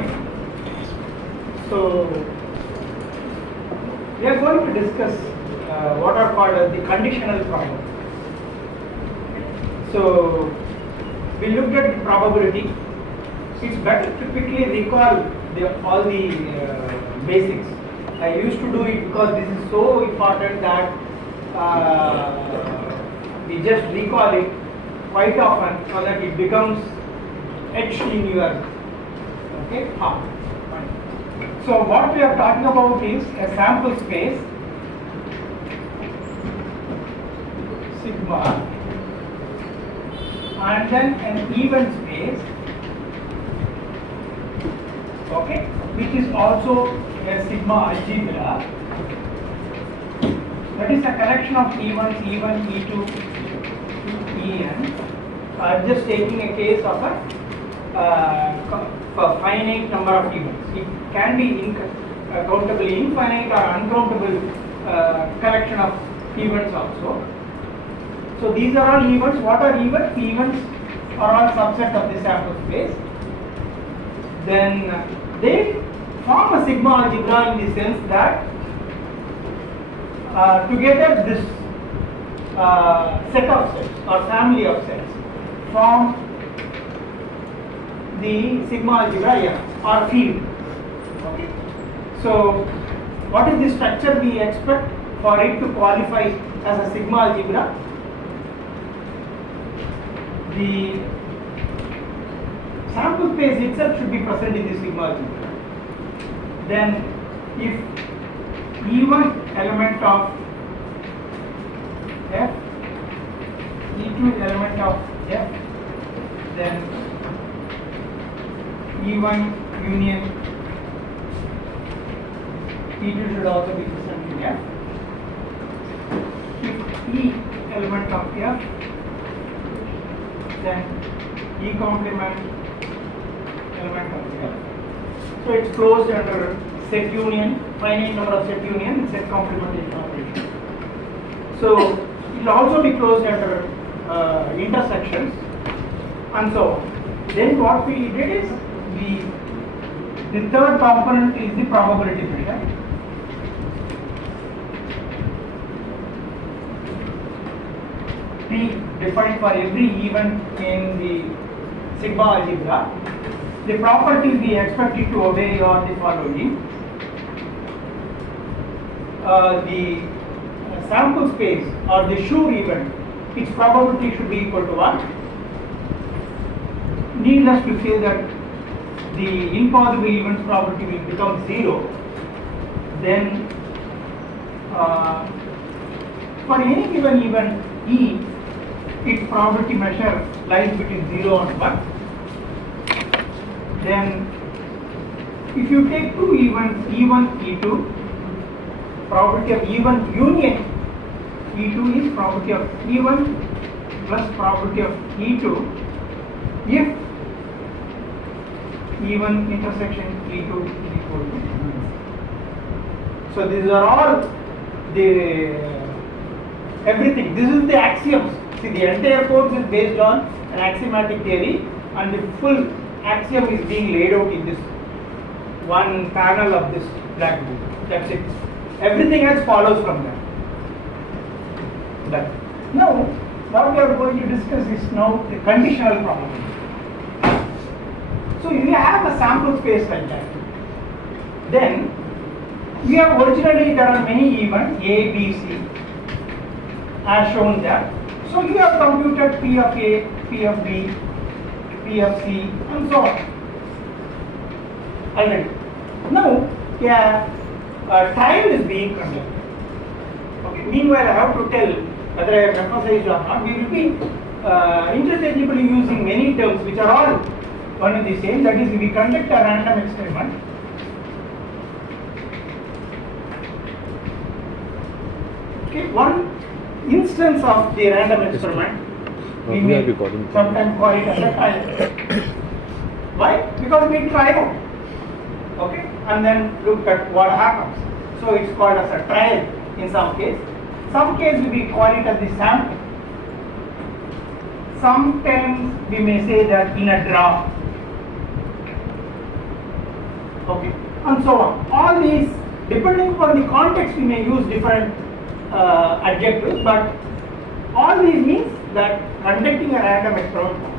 morning. So we are going to discuss what are called as the conditional problem. So we looked at the probability. It's better to quickly recall all the basics. I used to do it because this is so important that we just recall it quite often so that it becomes etched in your heart. So what we are talking about is a sample space sigma and then an event space, which is also a sigma algebra. That is a collection of E1, E1, E2, En. Just taking a case of a finite number of events. It can be countably infinite or uncountable collection of events also. So these are all events. What are events? Events are all subset of the sample space. Then they form a sigma algebra in the sense that together this set of sets or family of sets form the sigma algebra F or field. So what is the structure we expect for it to qualify as a sigma algebra? The sample space itself should be present in the sigma algebra. Then if E1 element of F, E2 element of F, then E1 union E2 should also be present in F. If E element of F, then E complement element of F. So it's closed under set union, finite number of set union, and set complementation operation. So it will also be closed under intersections and so on. Then what we did is the third component is the probability measure. P defined for every event in the sigma algebra. The properties we expect it to obey are the following. The sample space or the sure event, its probability should be equal to 1. Needless to say that the impossible events probability will become 0. Then for any given event E, its probability measure lies between 0 and 1. Then if you take two events E1, E2, probability of E1 union E2 is probability of E1 plus probability of E2 if E1 intersection E2 is equal to 1. So these are all the everything. This is the axioms. See, the entire course is based on an axiomatic theory, and the full axiom is being laid out in this one panel of this black book. That's it. Everything else follows from that. Now, what we are going to discuss is now the conditional probability. So, if you have a sample space like that, then we have originally there are many events A, B, C, as shown there. So, you have computed P of A, P of B, P of C, and so on. Already. Now, a trial is being conducted. Meanwhile, I have to tell whether I have emphasized or not. We will be interchangeably using many terms which are all one and the same. That is, we conduct a random experiment. One instance of the random experiment, we may sometimes call it as a trial. Why? Because we try out, and then look at what happens. So it's called as a trial in some case. Some case we call it as the sample. Sometimes we may say that in a draft. Okay, and so on. All these, depending upon the context, we may use different adjectives, but all these means that conducting a random experiment.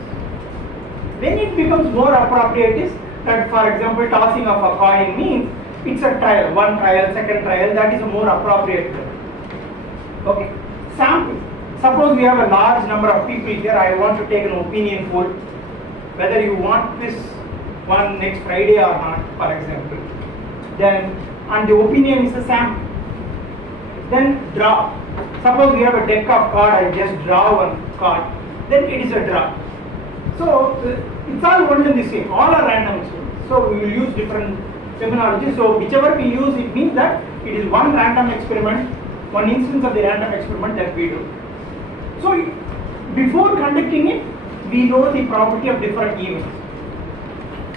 When it becomes more appropriate is that, for example, tossing of a coin means it's a trial, one trial, second trial, that is a more appropriate term. Okay, sample. Suppose we have a large number of people here, I want to take an opinion poll, whether you want this one next Friday or not, for example. Then, and the opinion is a sample. Then draw. Suppose we have a deck of cards, I just draw one card, then it is a draw. So, it's all one and the same, all are random experiments. So, we will use different terminology. So, whichever we use, it means that it is one random experiment, one instance of the random experiment that we do. So, before conducting it, we know the property of different events.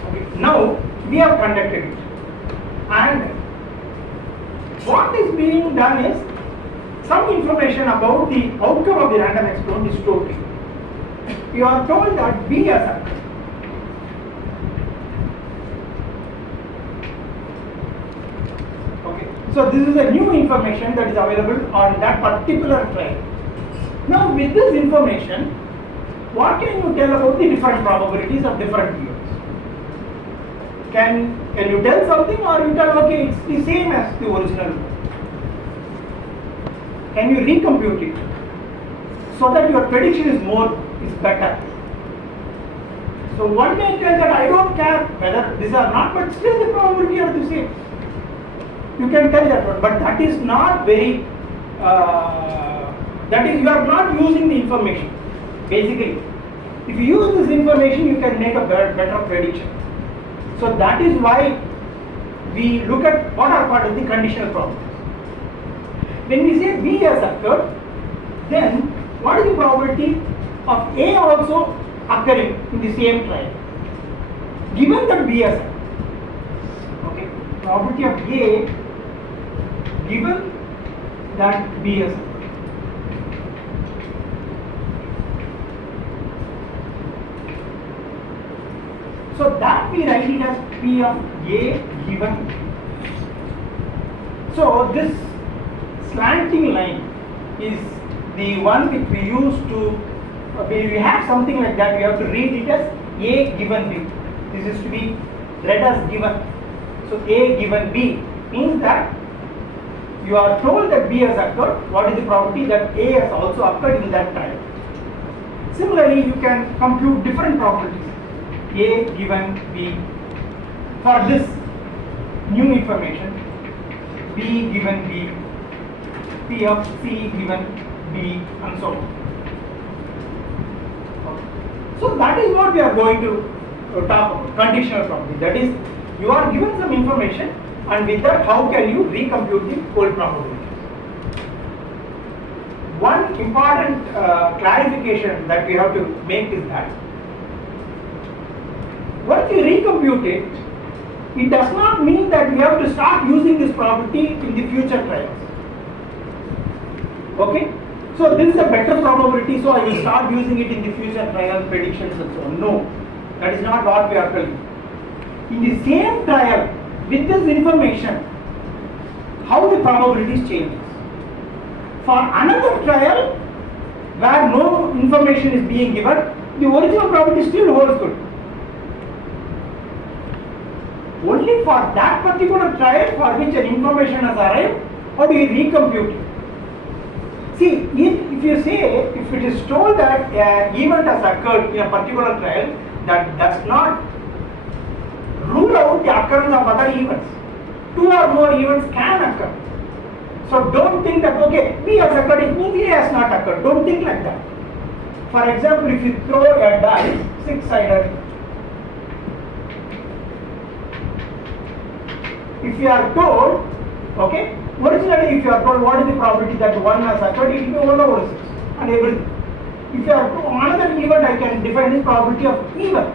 Okay. Now, we have conducted it. And what is being done is, some information about the outcome of the random experiment is told. You are told that B has occurred. Okay. So this is a new information that is available on that particular trial. Now with this information, what can you tell about the different probabilities of different events? Can you tell something, or you tell okay it's the same as the original one? Can you recompute it so that your prediction is better? So one may tell that I don't care whether these are not, but still the probability are the same. You can tell that one, but that is not very, that is you are not using the information. Basically, if you use this information, you can make a better prediction. So that is why we look at what are part of the conditional probabilities. When we say B has occurred, then what is the probability of A also occurring in the same trial? Given that B has occurred, okay, probability of A given that B has occurred. So that we write it as P of A given. So this slanting line is the one which we use to, we have something like that, we have to read it as A given B. This is to be read as given. So A given B means that you are told that B has occurred, what is the probability that A has also occurred in that trial. Similarly, you can compute different probabilities. A given B for this new information, B given B, P of C given B, and so on. Okay. So that is what we are going to talk about, conditional probability. That is, you are given some information, and with that how can you recompute the whole probability. One important clarification that we have to make is that once you recompute it, it does not mean that we have to start using this property in the future trials. Okay? So this is a better probability, so I will start using it in the future trial predictions and so on. No, that is not what we are telling. In the same trial, with this information, how the probabilities changes. For another trial, where no information is being given, the original probability still holds good. Only for that particular trial for which an information has arrived, how do you recompute it? See, if you say, if it is told that an event has occurred in a particular trial, that does not rule out the occurrence of other events. Two or more events can occur. So don't think that, okay, B has occurred, it means A has not occurred. Don't think like that. For example, if you throw a dice, six-sided, if you are told, okay, originally if you are told what is the probability that 1 has occurred, it will be 1 over 6 and everything. If you are told another event, I can define this probability of even.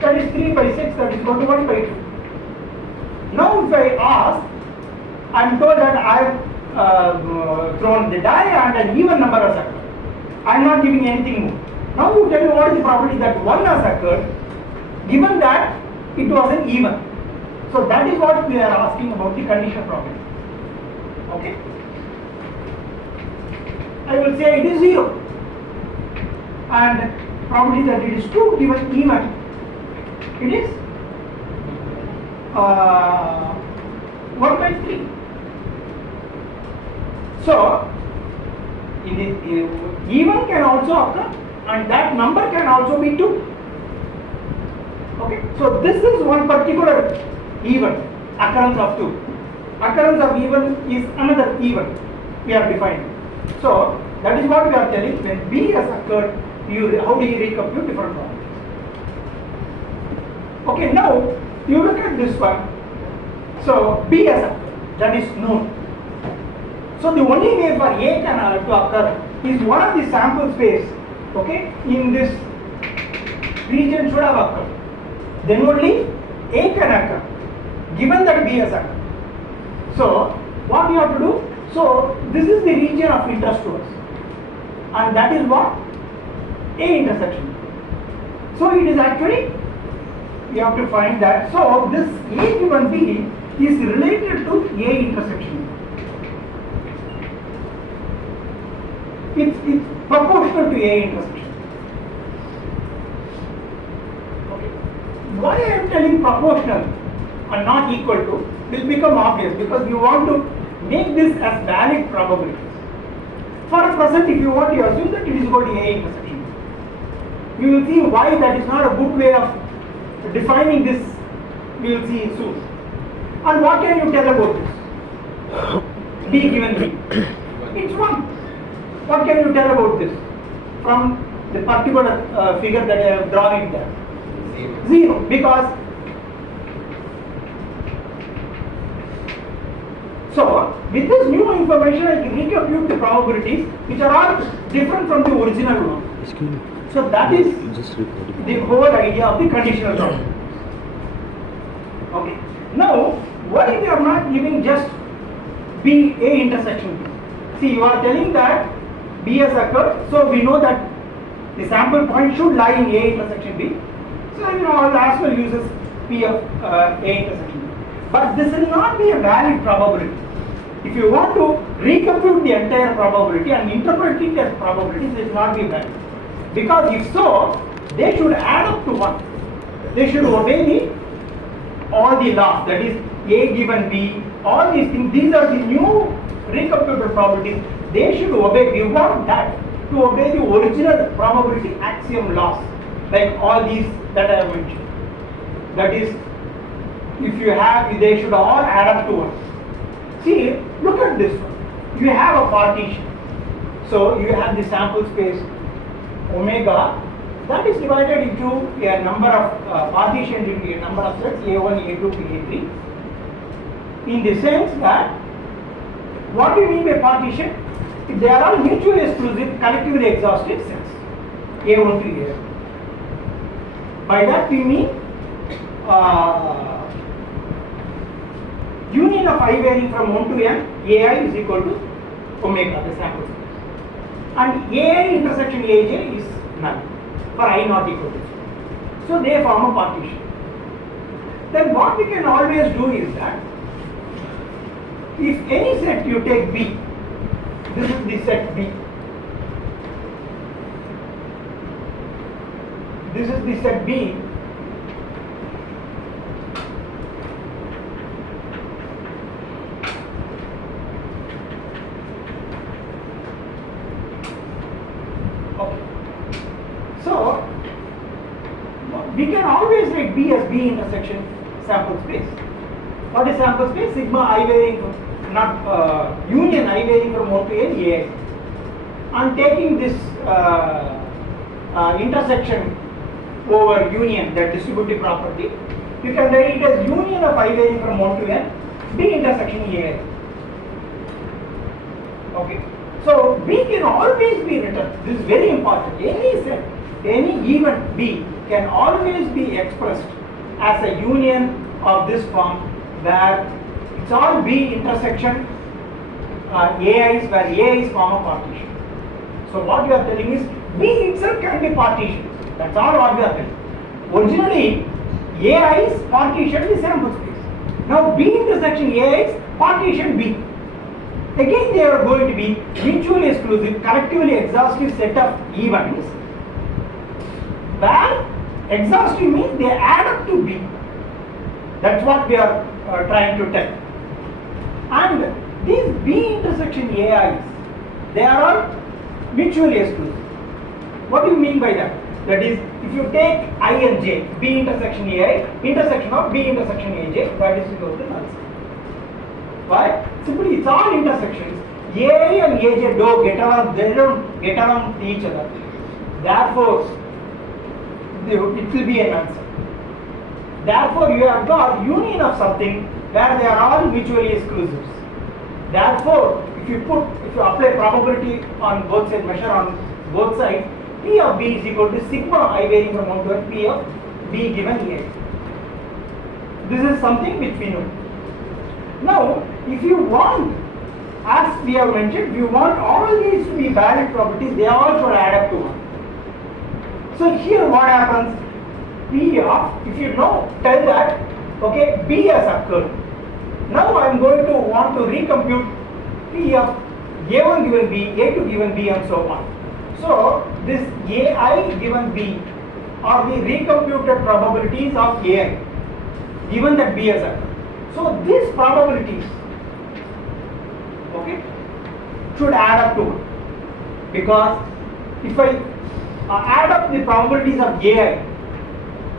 That is 3 by 6, that is equal to 1 by 2. Now if I ask, I am told that I have thrown the die and an even number has occurred. I am not giving anything more. Now you tell me what is the probability that 1 has occurred, given that it was an even. So that is what we are asking about the conditional probability. Okay? I will say it is 0. And probability that it is true given even it is 1/3. So even can also occur, and that number can also be 2. Okay, so this is one particular even, occurrence of 2. Occurrence of even is another even we have defined. So that is what we are telling. When B has occurred, how do you recompute different probabilities? Okay, now you look at this one. So B has occurred, that is known. So the only way for A can to occur is one of the sample space, okay, in this region should have occurred. Then only A can occur, given that B has occurred. So what we have to do? So this is the region of interest to us, and that is what A intersection. So it is actually, we have to find that. So this A given B is related to A intersection. It's proportional to A intersection. Okay. Why I am telling proportional and not equal to will become obvious, because you want to make this as valid probabilities. For a present, if you want to assume that it is equal to A intersection, we will see why that is not a good way of defining this. We will see soon. And what can you tell about this? B given B, it's 1. What can you tell about this from the particular figure that I have drawn it there? 0, because so with this new information I can recompute the probabilities which are all different from the original one. So that is the whole idea of the conditional probability. Okay. Now why we are not giving just B A intersection B? See, you are telling that B has occurred, so we know that the sample point should lie in A intersection B. So I'll as well uses P of A intersection B. But this will not be a valid probability. If you want to recompute the entire probability and interpret it as probabilities, it will not be valid. Because if so, they should add up to 1. They should obey all the laws, that is A given B, all these things. These are the new recomputed probabilities. They should obey. We want that to obey the original probability axiom laws, like all these that I have mentioned. That is, if you have, they should all add up to 1. See, look at this one. You have a partition. So you have the sample space omega that is divided into a number of partitioned into a number of sets A1, A2, A3. In the sense that, what do you mean by partition? They are all mutually exclusive, collectively exhaustive sets, A1 to A. By that we mean union of I varying from 1 to n, AI is equal to omega, the sample space. And AI intersection AJ is null for I not equal to 0. So they form a partition. Then what we can always do is that, if any set you take B, this is the set B, this is the set B, okay. So we can always write B as B intersection sample space. What is sample space? Sigma I varying from, not union I varying from 1 to n AI. And taking this intersection over union, that distributive property, you can write it as union of I varying from 1 to n B intersection AI. Okay. So B can always be written. This is very important. Any set, any event B can always be expressed as a union of this form, where it's all B intersection AIs, where AIs form a partition. So what we are telling is B itself can be partitioned. That's all what we are telling. Originally, AIs partitioned the sample space. Now B intersection A is partition B. Again they are going to be mutually exclusive, collectively exhaustive set of events, where exhaustive means they add up to B. That's what we are trying to tell. And these B intersection AIs, they are all mutually exclusive. What do you mean by that? That is, if you take I and J, B intersection AI, intersection of B intersection AJ, that is equal to null set. Why? Simply it's all intersections. AI and AJ don't get along, they don't get along with each other. Therefore, it will be a null set. Therefore, you have got union of something where they are all mutually exclusive. Therefore, if you apply probability on both sides, measure on both sides, P of B is equal to sigma I varying from 1 to n P of B given A. This is something which we know. Now, if you want, as we have mentioned, you want all these to be valid properties, they all should add up to 1. So here what happens? P of, if you know, tell that, okay, B has occurred. Now I am going to want to recompute P of A1 given B, A2 given B and so on. So this AI given B are the recomputed probabilities of AI given that B has occurred. So these probabilities, okay, should add up to 1, because if I add up the probabilities of AI,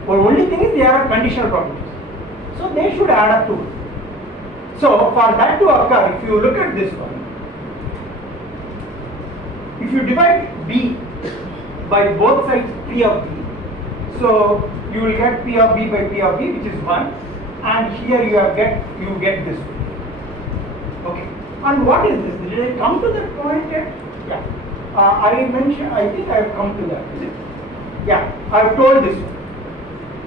the only thing is they are conditional probabilities. So they should add up to 1. So for that to occur, if you look at this one, if you divide B by both sides P of B, so you will get P of B by P of B, which is 1, and here you get this one. Okay. And what is this? Did I come to that point yet? Yeah. I think I have come to that. Is it? Yeah. I have told this one.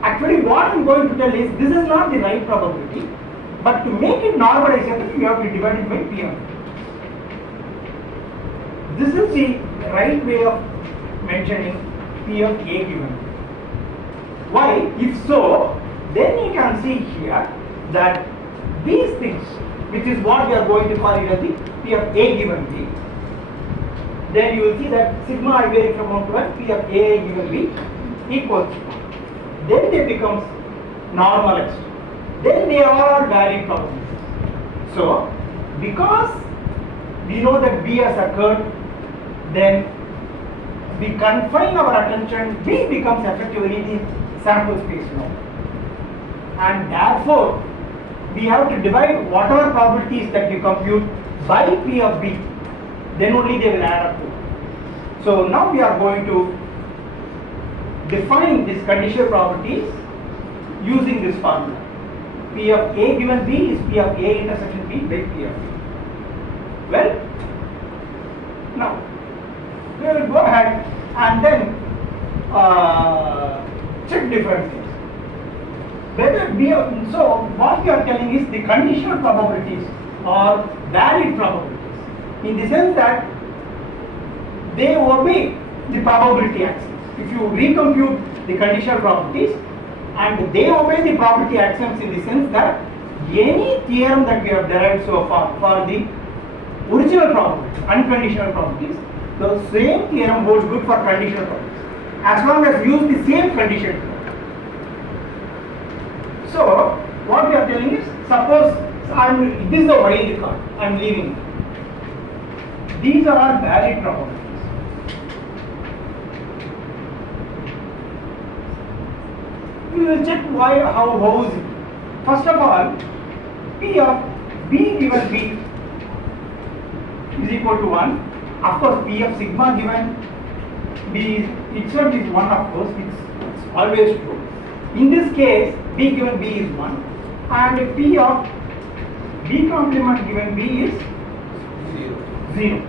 Actually, what I am going to tell is this is not the right probability, but to make it normalizable, you have to divide it by P of B. This is the right way of mentioning P of A given. Why? If so, then you can see here that these things, which is what we are going to call it as the P of A given B, then you will see that sigma I vary from 1 to n P of A given B equals to 1. Then they becomes normalized. Then they are all valid probabilities. So, because we know that B has occurred, then we confine our attention, B becomes effectively the sample space now. And therefore, we have to divide whatever probabilities that you compute by P of B, then only they will add up to. So now we are going to define these conditional properties using this formula. P of A given B is P of A intersection B by P of B. Well, now we will go ahead and then check different things. Whether B of, so what we are telling is the conditional probabilities are valid probabilities in the sense that they obey the probability axioms. If you recompute the conditional probabilities, and they obey the probability axioms in the sense that any theorem that we have derived so far for the original probabilities, unconditional probabilities, the same theorem holds good for conditional probabilities as long as you use the same condition. So what we are telling is, suppose this is the wild card, I am leaving it. These are all valid probabilities. We will check why, how is it. First of all, P of B given B is equal to 1. Of course, P of sigma given B itself is 1, of course, it's always true. In this case, B given B is 1, and P of B complement given B is 0.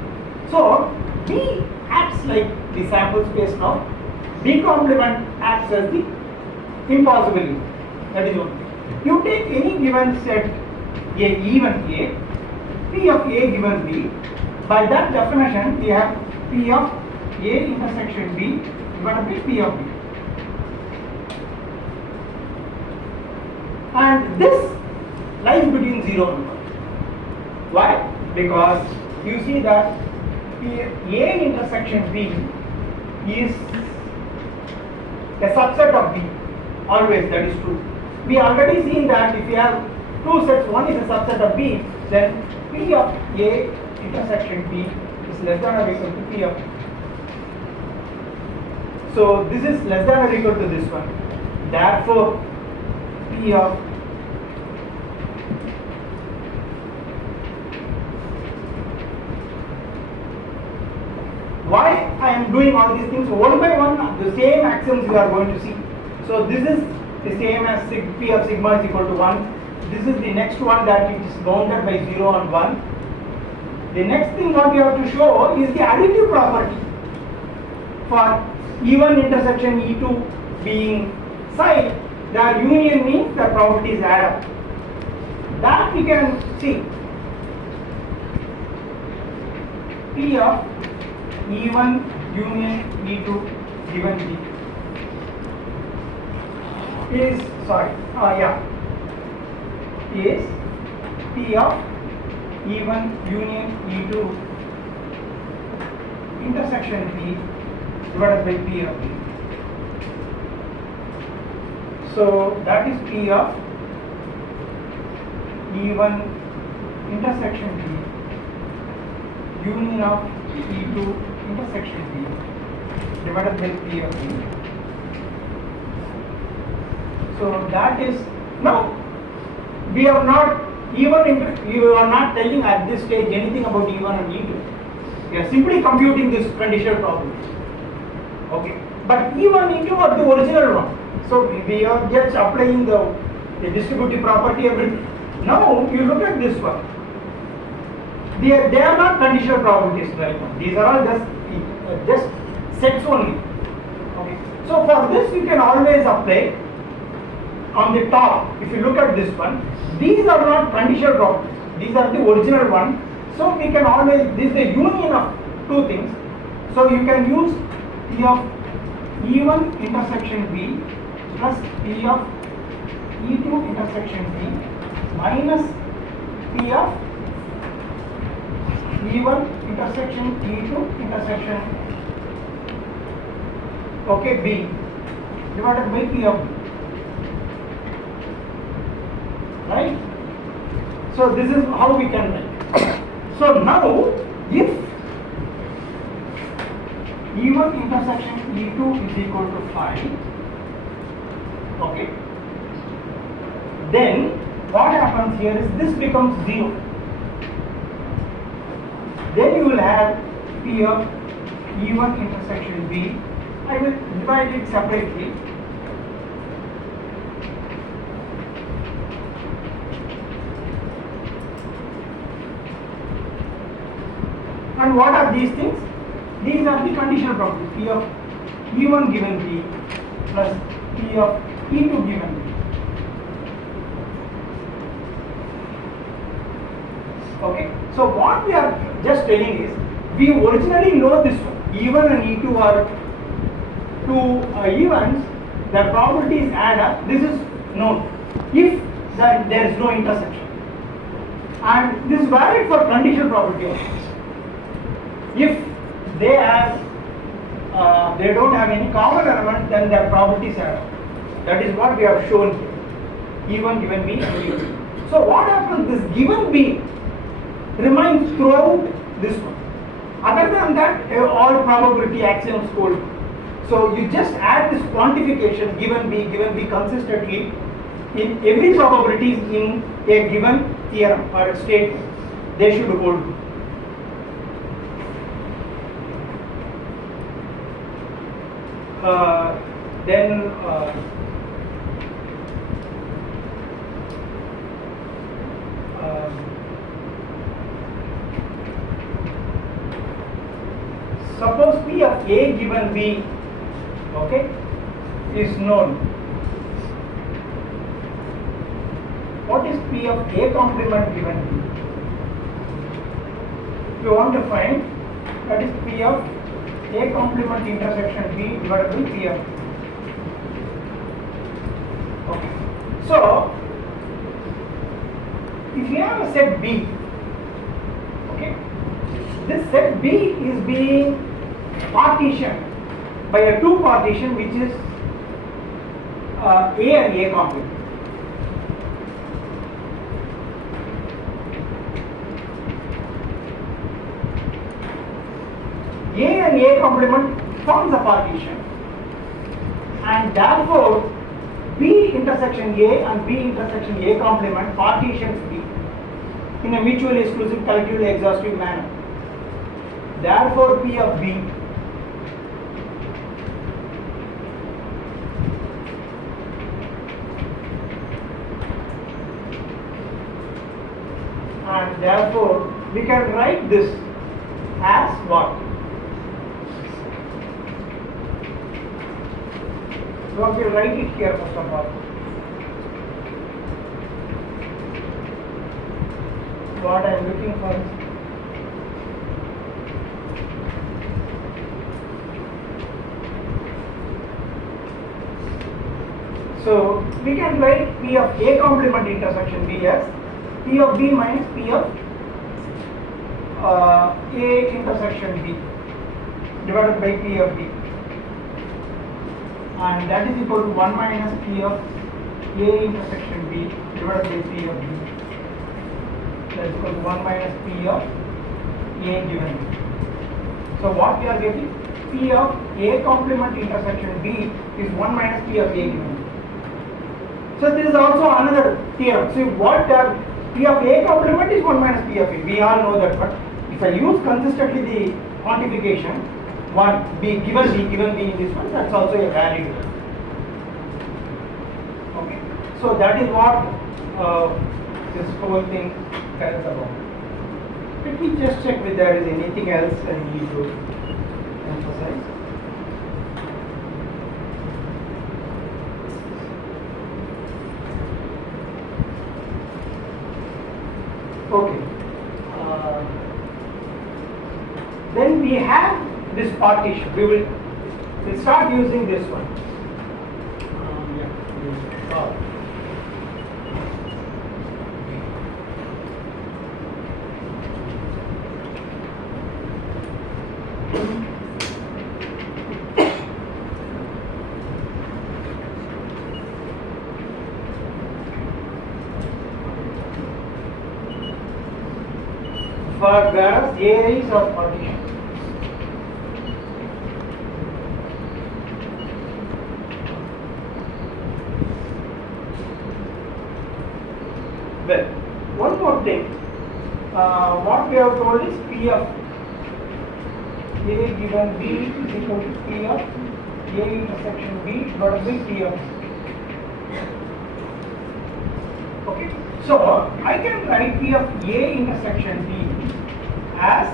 So, B acts like the sample space now. B complement acts as the impossibility. That is one thing. You take any given set A, even A, P of A given B. By that definition, we have P of A intersection B divided by P of B. And this lies between 0 and 1. Why? Because you see that A intersection B is a subset of B. Always that is true. We already seen that if you have two sets, one is a subset of B, then P of A intersection B is less than or equal to P of B. So this is less than or equal to this one. Therefore, P of why I am doing all these things one by one, the same axioms you are going to see. So this is the same as P of sigma is equal to 1. This is the next one that it is bounded by 0 and 1. The next thing what you have to show is the additive property for E1 intersection E2 being psi. The union means the properties add up. That we can see. P of E1 union E2 given B is is P of E1 union E2 intersection B divided by P of B. So that is P of E1 intersection B union of E2 intersection B divided by P of B. So that is, now we have not you are not telling at this stage anything about E1 and E2. We are simply computing this conditional property. Okay, but E1 and E2 are the original one. So we are just applying the distributive property everything. Now you look at this one. They are not conditional properties right now. These are all just sets only. Okay. So for this you can always apply on the top. If you look at this one, these are not conditional properties. These are the original one. So we can always, this is the union of two things. So you can use P of E1 intersection B plus P of E2 intersection B minus P of E1 intersection E2 intersection B divided by P of B. Right? So this is how we can write. So now if E1 intersection E2 is equal to 5, okay, then what happens here is this becomes 0. Then you will have P of E1 intersection B. I will divide it separately. And what are these things? These are the conditional properties. P of E1 given B plus P of E2 given B. Okay. So what we are just telling is, we originally know this one. E1 and E2 are two events. Their properties add up. This is known. If there is no intersection, and this is valid for conditional property also. If they have, they don't have any common element, then their properties add up. That is what we have shown here. E1 given B and E2. So what happens? This given B remains throughout this one. Other than that, all probability axioms hold. So you just add this quantification given B consistently in every probability in a given theorem or a statement. They should hold. Then suppose P of A given B, okay, is known. What is P of A complement given B? If you want to find, that is P of A complement intersection B divided by P of B. Okay. So set B. Okay, this set B is being partitioned by a two partition which is A and A complement. A and A complement forms a partition, and therefore B intersection A and B intersection A complement partitions B in a mutually exclusive, collectively exhaustive manner. Therefore, P of B and therefore we can write this as what? So we will write it here first of all. What I am looking for is so we can write P of A complement intersection B as P of B minus P of A intersection B divided by P of B, and that is equal to 1 minus P of A intersection B divided by P of B. That is equal to 1 minus P of A given B. So what we are getting? P of A complement intersection B is 1 minus P of A given B. So this is also another theorem. So what P of A complement is 1 minus P of A. We all know that, but if I use consistently the quantification, 1 B given B in this one, that's also a valid. Okay. So that is what this whole thing tells about. Let me just check if there is anything else I need to emphasize. Okay. Then we have this partition. We'll start using this one. For whereas A is of partition. Well, one more thing. What we have told is P of A given B is equal to P of A intersection B divided by P of B. Okay. So I can write P of A intersection B as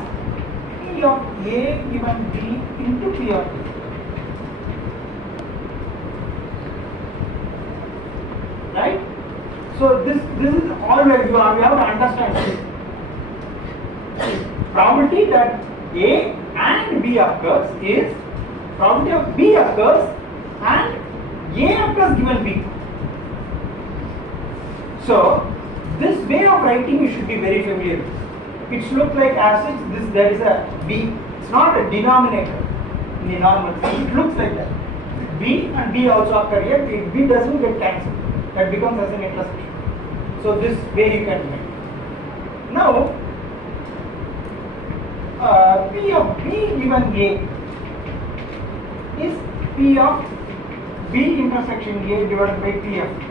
P of A given B into P of B. Right? So this is always you have to understand this. Probability that A and B occurs is probability of B occurs and A occurs given B. So this way of writing you should be very familiar with. It should look like as such there is a B. It's not a denominator in the normal sense. It looks like that. B and B also occur here. B doesn't get cancelled. That becomes as an intersection. So this way you can write. Now P of B given A is P of B intersection A divided by P of B.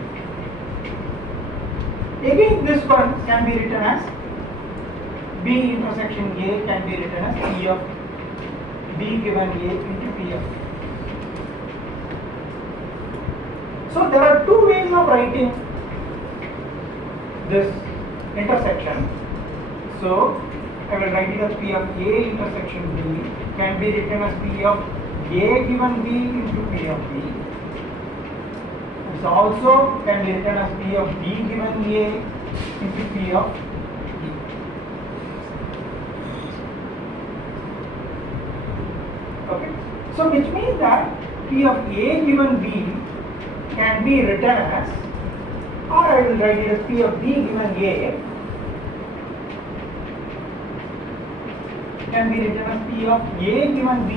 Again this one can be written as B intersection A can be written as P of B given A into P of B. So there are two ways of writing this intersection. So I will write it as P of A intersection B can be written as P of A given B into P of B. This also can be written as P of B given A into P of B. Okay. So which means that P of A given B can be written as, or I will write it as P of B given A can be written as P of A given B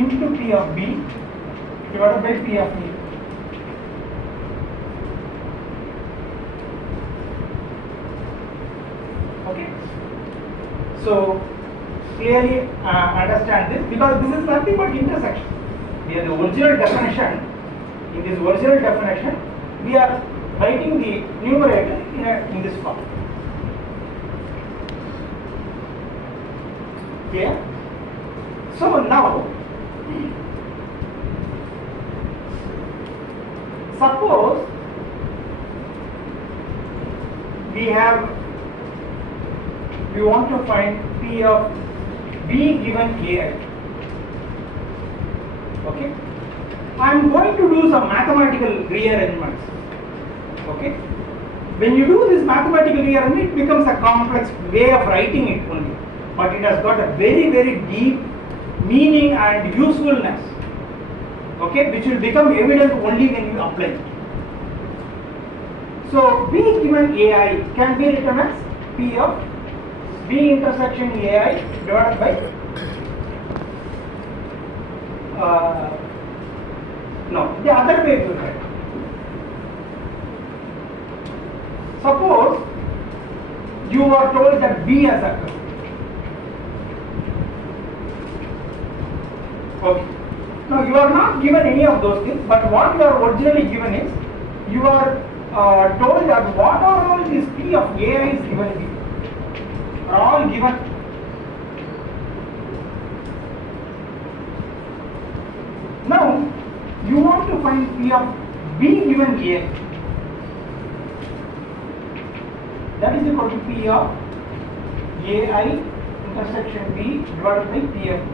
into P of B divided by P of A. Okay. So clearly understand this, because this is nothing but intersection. Here the original definition, in this original definition, we are writing the numerator in this form. Okay. So now, suppose we want to find P of B given AI. Okay. I am going to do some mathematical rearrangements. Okay. When you do this mathematical rearrangement, it becomes a complex way of writing it only, but it has got a very, very deep meaning and usefulness. Okay, which will become evident only when you apply it. So B given AI can be written as P of B intersection AI divided by the other way we will write. Suppose you are told that B has occurred. Okay. Now you are not given any of those things, but what you are originally given is, you are told that what are all these P of AI is given B are all given. Now you want to find P of B given A. That is equal to P of AI intersection B divided by P of B,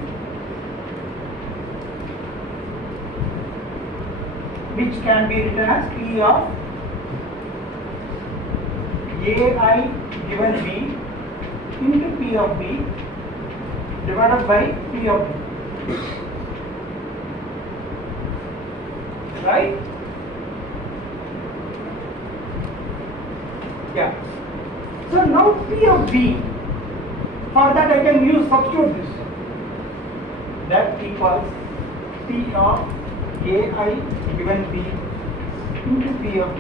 which can be written as P of AI given B into P of B divided by P of B. Right? Yeah. So now P of B, for that I can use substitute this. That equals P of AI given B into P of B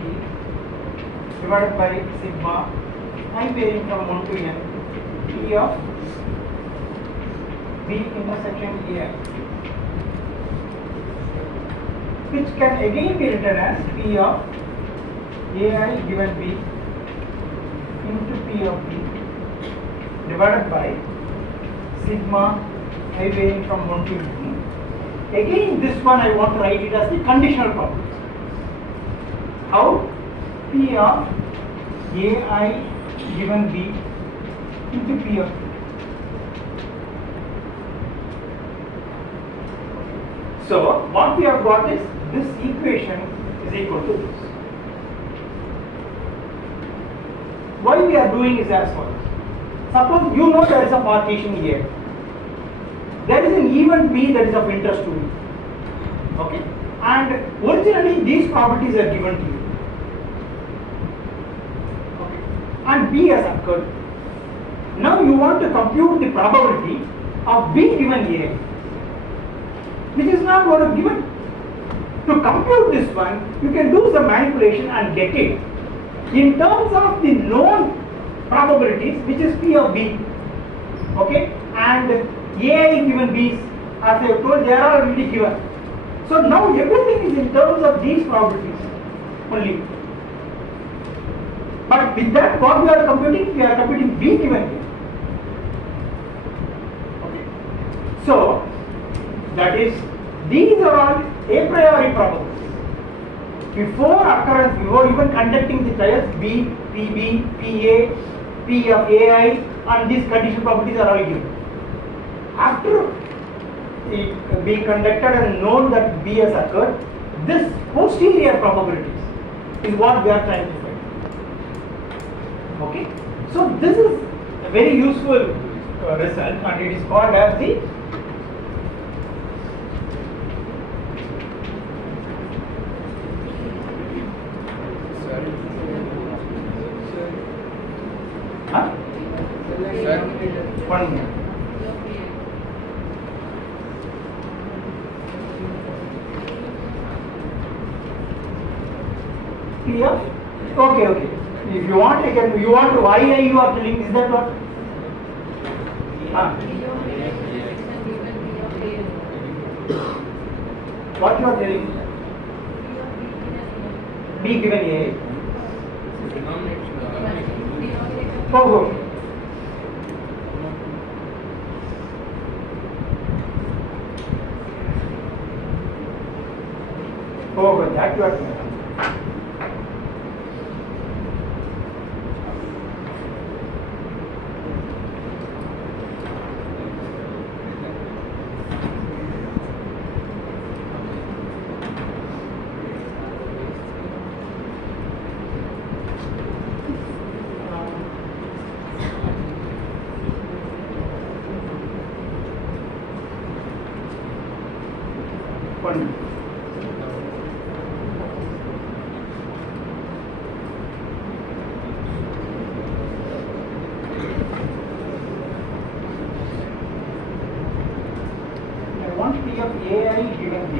divided by sigma I varying from 1 to n P of B intersection AI, which can again be written as P of AI given B into P of B divided by sigma I varying from 1 to n. Again, this one I want to write it as the conditional property. How? P of AI given B into P of B. So what we have got is, this equation is equal to this. Why we are doing is as follows. Suppose you know there is a partition here. There is an event B that is of interest to you. Okay? And originally these properties are given to you. Okay? And B has occurred. Now you want to compute the probability of B given A, which is not what is given. To compute this one, you can do some manipulation and get it in terms of the known probabilities, which is P of B. Okay? And AI given B's, as I have told, they are already given. So now everything is in terms of these probabilities only. But with that, what we are computing B given A. Okay. So that is, these are all a priori probabilities. Before even conducting the trials, B, PB, PA, P of AI, and these conditional properties are all given. After it being conducted and known that B has occurred, this posterior probabilities is what we are trying to find. Okay, so this is a very useful result, and it is called as the one minute. P of, okay. If you want, again, you want to II you are telling, is that what? What you are telling? B given A. Oh, good. Oh, good. That you are telling. One. I want P of AI given B.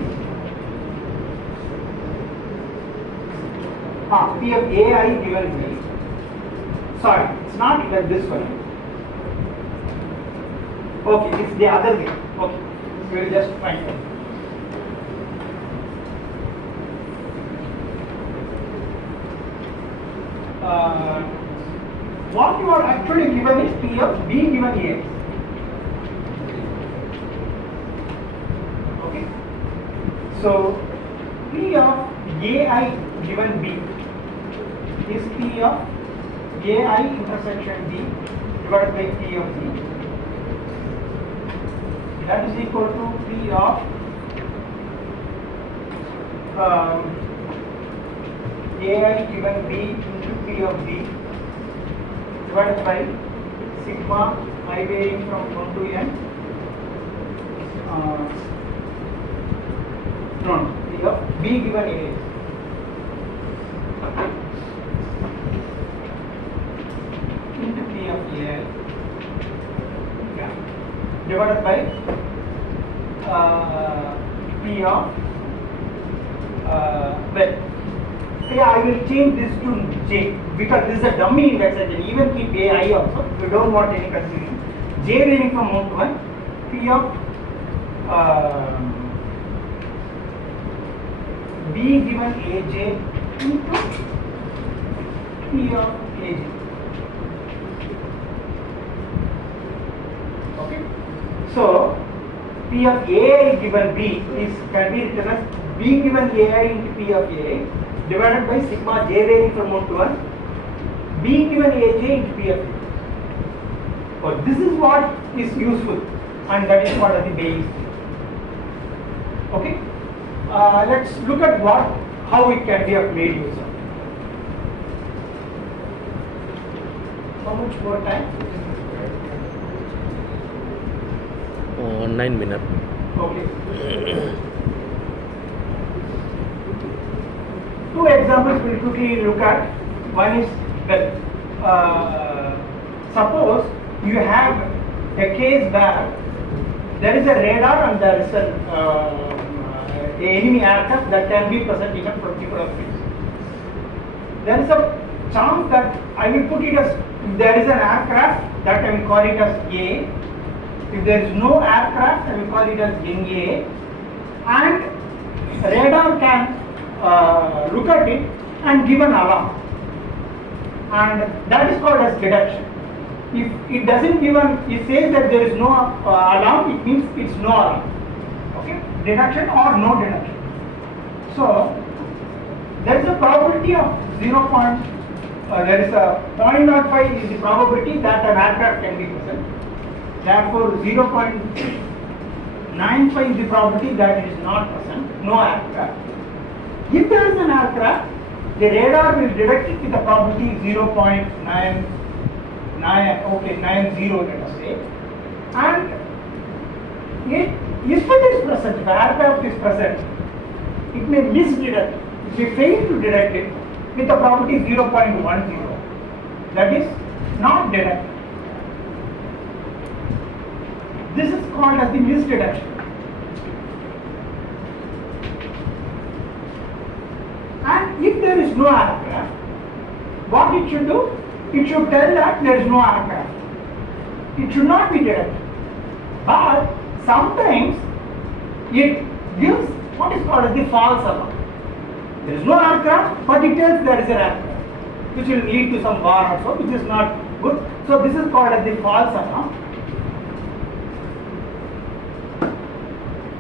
P of AI given B. Sorry, it's not like this one. Okay, it's the other way. Okay, we will just find it. What you are actually given is P of B given A. Okay. So P of AI given B is P of AI intersection B divided by P of B. That is equal to P of AI given B into P of B divided by sigma I varying from 1 to n. P of B given A into P of AI, divided by P of I will change this to J because this is a dummy index. I can even keep AI also. We don't want any confusion. J varying from 1 to 1. P of B given AJ into P of AJ. Okay. So P of AI given B can be written as B given AI into P of A divided by sigma J varying from 1 to 1 B given AJ into P of A. So this is what is useful and that is what are the base. Okay. Let's look at how it can be of made use of. How much more time? 9 minutes. Okay. Two examples we'll quickly look at. One is, suppose you have a case where there is a radar and there is an enemy aircraft that can be present in a particular place. There is a chance that I will put it as, if there is an aircraft, that I will call it as A. If there is no aircraft, I will call it as NA. And radar can look at it and give an alarm. And that is called as detection. If it doesn't give it says that there is no alarm, it means it's no alarm. Okay? Detection or no detection. So there is a probability of 0. There is a 0.05 is the probability that an aircraft can be present. Therefore 0.95 is the probability that it is not present, no aircraft. If there is an aircraft, the radar will detect it with a probability 0.90, let us say, and if it is present, if the aircraft is present, it may misdetect. It may fail to detect it with a probability 0.10. That is not detected. This is called as the misdetection. And if there is no aircraft, what it should do? It should tell that there is no aircraft. It should not be directed. But sometimes it gives what is called as the false alarm. There is no aircraft, but it tells there is an aircraft, which will lead to some war or so, which is not good. So this is called as the false alarm.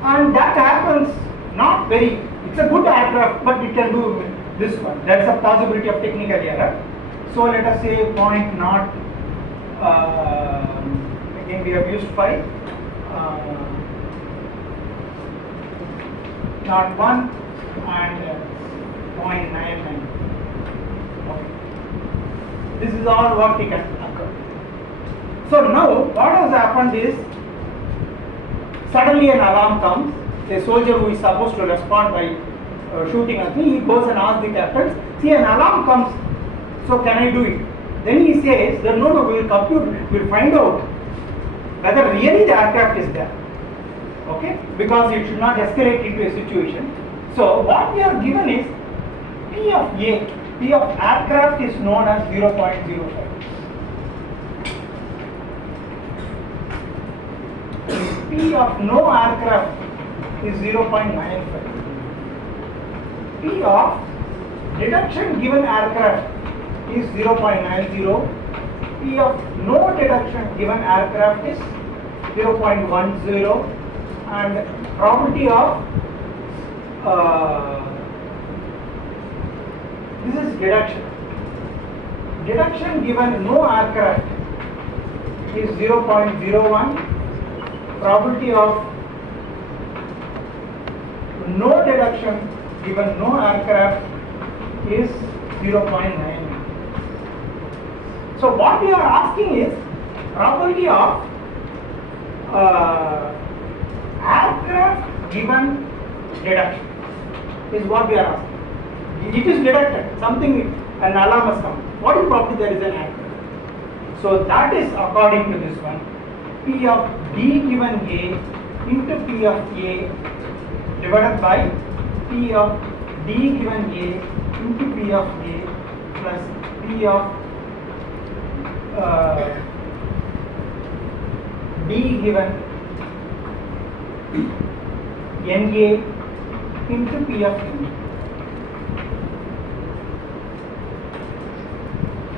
And that happens not very, it's a good aircraft, but it can do this one. There is a possibility of technical error. So let us say point not, again we have used 5, not 1 and 0.99. Okay. This is all what can occur. So now what has happened is, suddenly an alarm comes. A soldier who is supposed to respond by shooting at me, he goes and asks the captains, see, an alarm comes, so can I do it? Then he says that no, we will compute, we will find out whether really the aircraft is there. Okay, because it should not escalate into a situation. So what we are given is P of A. P of aircraft is known as 0.05. P of no aircraft is 0.95. P of detection given aircraft is 0.90. P of no detection given aircraft is 0.10. And probability of this is deduction. Deduction given no aircraft is 0.01. Probability of no deduction given no aircraft is 0.9. So what we are asking is probability of aircraft given deduction is what we are asking. It is deducted, something, an alarm has come. What is probably there is an aircraft? So that is according to this one, P of D given A into P of A divided by P of D given A into P of A plus P of D given NA into P of N.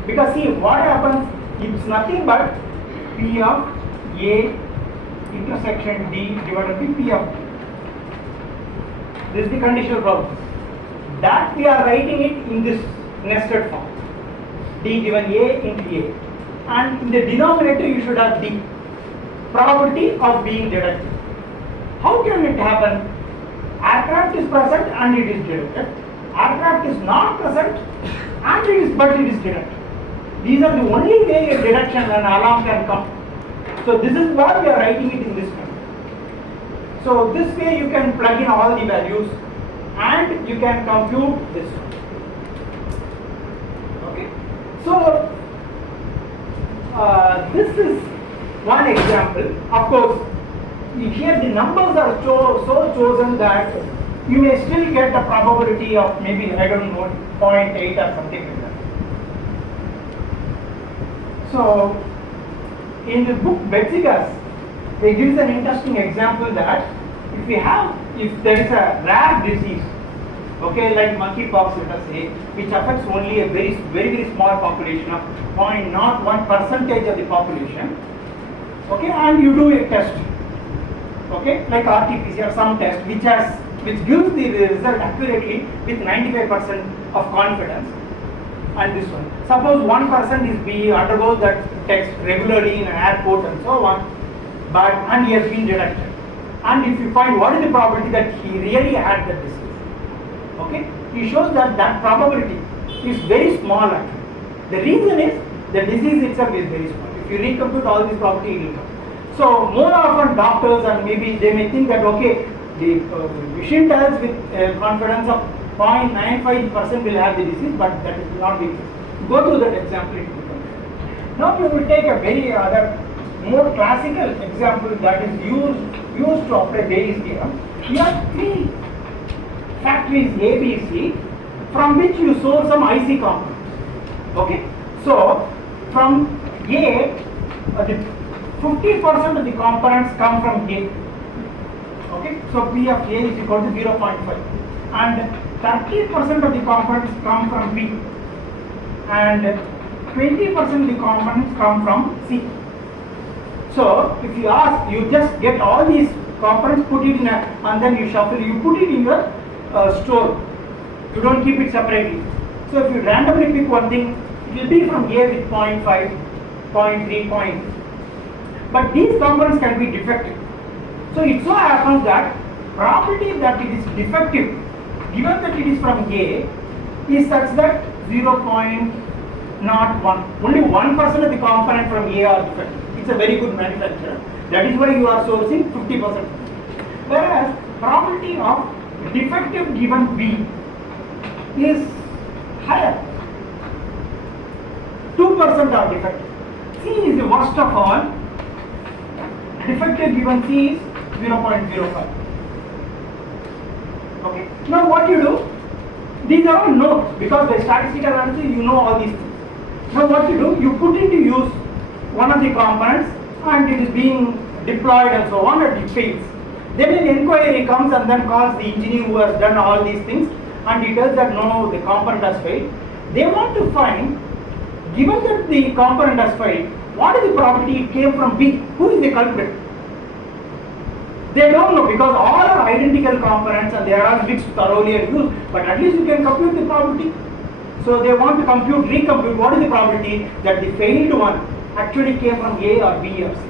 Because see what happens, it's nothing but P of A intersection D divided by P of D. This is the conditional probability. That we are writing it in this nested form. D given A into A. And in the denominator you should have D. Probability of being detected. How can it happen? Aircraft is present and it is detected. Aircraft is not present and it is detected. These are the only way a detection and alarm can come. So this is why we are writing it in this way. So this way you can plug in all the values and you can compute this one. Okay. So this is one example. Of course, here the numbers are so chosen that you may still get a probability of maybe, I don't know, 0.8 or something like that. So in the book Betzigas, they gives an interesting example that if there is a rare disease, okay, like monkeypox, let us say, which affects only a very small population of 0.01% of the population, okay, and you do a test, okay, like RT-PCR, some test which gives the result accurately with 95% of confidence, and this one. Suppose one person undergoes that test regularly in an airport and so on, and he has been detected. And if you find what is the probability that he really had that disease, okay, he shows that probability is very small actually. The reason is the disease itself is very small. If you recompute all these probability, it will come. So more often doctors and maybe they may think that okay, the machine tells with confidence of 0.95% will have the disease, but that is not the case. Go through that example. Now we will take a very more classical example that is used to apply Bayes' theorem. You have three factories A, B, C. from which you source some IC components. Okay, so from A, the 50% of the components come from A. Okay, so P of A is equal to 0.5, and 30% of the components come from B, and 20% of the components come from C. So if you ask, you just get all these components, put it in a, and then you shuffle, you put it in your store. You don't keep it separately. So if you randomly pick one thing, it will be from A with 0.5, 0.3, point. But these components can be defective. So it so happens that probability that it is defective, given that it is from A, is such that 0.01. Only 1% of the component from A are defective. It's a very good manufacturer. That is why you are sourcing 50%. Whereas probability of defective given B is higher. 2% are defective. C is the worst of all. Defective given C is 0.05. Okay. Now what you do? These are all nodes, because by statistical analysis you know all these things. Now what you do? You put into use one of the components and it is being deployed and so on, and it fails. Then an inquiry comes and then calls the engineer who has done all these things, and he tells that no, the component has failed. They want to find, given that the component has failed, what is the probability it came from B? Who is the culprit? They don't know, because all are identical components and they are all mixed thoroughly and used, but at least you can compute the probability. So they want to recompute what is the probability that the failed one actually came from A or B or C.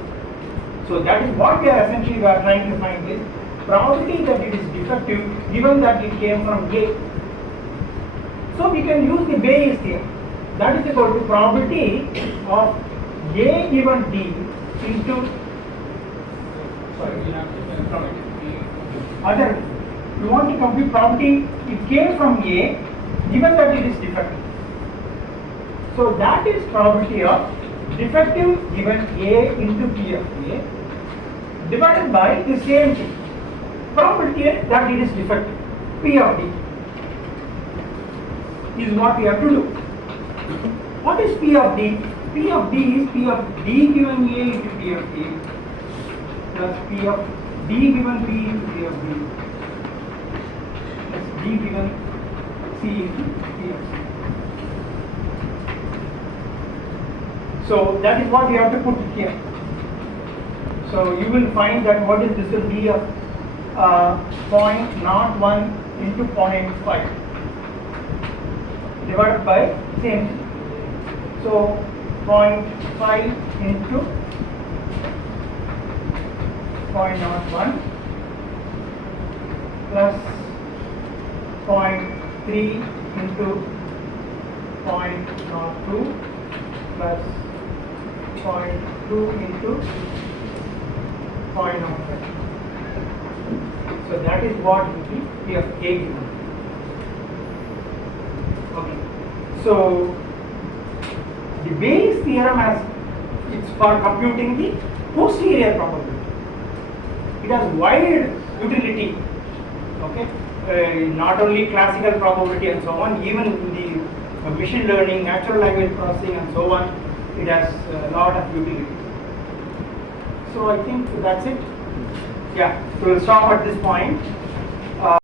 So that is what we are essentially trying to find, is probability that it is defective given that it came from A. So we can use the Bayes theorem. That is equal to probability of A given D into other. You want to compute probability it came from A given that it is defective. So that is probability of defective given A into P of A divided by the same thing, probability that it is defective, P of D, is what we have to do. What is P of D? P of D is P of D given A into P of A plus P of D given B into P of B plus D given C into P of C. So that is what we have to put here. So you will find that what is this will be of 0.01 into 0.5 divided by same thing. So 0.5 into 0.01 plus 0.3 into 0.02 plus 0.2 into 0.05. So that is what we have A given. Okay. So the Bayes theorem has, it's for computing the posterior probability. It has wide utility. Okay. Not only classical probability and so on, even in the machine learning, natural language processing and so on, it has a lot of utility. So I think that's it. Yeah, so we'll stop at this point.